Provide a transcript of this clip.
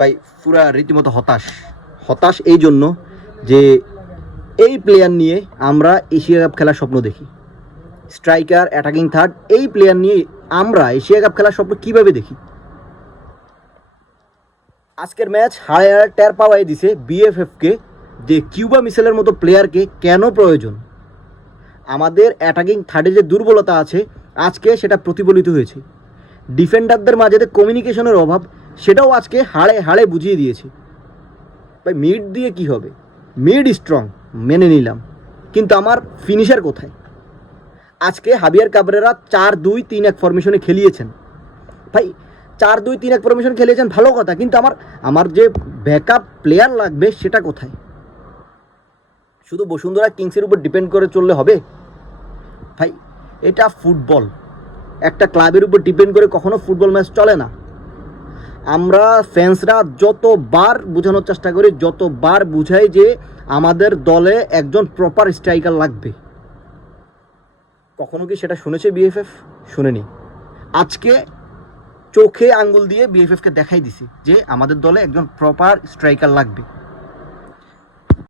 ভাই পুরা রীতিমতো হতাশ হতাশ এই জন্য যে এই প্লেয়ার নিয়ে আমরা এশিয়া কাপ খেলার স্বপ্ন দেখি, স্ট্রাইকার, অ্যাটাকিং থার্ড, এই প্লেয়ার নিয়ে আমরা এশিয়া কাপ খেলার স্বপ্ন কীভাবে দেখি? আজকের ম্যাচ হারে টের পাওয়াই দিছে বিএফএফকে যে কিউবা মিশেলের মতো প্লেয়ারকে কেন প্রয়োজন। আমাদের অ্যাটাকিং থার্ডে যে দুর্বলতা আছে আজকে সেটা প্রতিফলিত হয়েছে। ডিফেন্ডারদের মাঝে যে কমিউনিকেশনের অভাব সেটাও আজকে হাড়ে হাড়ে বুঝিয়ে দিয়েছে। ভাই মিড দিয়ে কি হবে? মিড স্ট্রং মেনে নিলাম, কিন্তু আমার ফিনিশার কোথায়? আজকে হাবিয়ার কাবরেরা 4-2-3-1 ফরমেশনে খেলিয়েছেন। ভাই 4-2-3-1 ফরমেশন খেলিয়েছেন ভালো কথা, কিন্তু আমার যে ব্যাকআপ প্লেয়ার লাগবে সেটা কোথায়? শুধু বসুন্ধরা কিংসের উপর ডিপেন্ড করে চললে হবে? ভাই এটা ফুটবল, একটা ক্লাবের উপর ডিপেন্ড করে কখনো ফুটবল ম্যাচ চলে না। আমরা ফ্যান্সরা যতবার বোঝানোর চেষ্টা করি, যতবার বুঝাই যে আমাদের দলে একজন প্রপার স্ট্রাইকার লাগবে, কখনো কি সেটা শুনেছে বিএফএফ? শুনেনি। আজকে চোখে আঙ্গুল দিয়ে বিএফএফকে দেখাই দিছি যে আমাদের দলে একজন প্রপার স্ট্রাইকার লাগবে।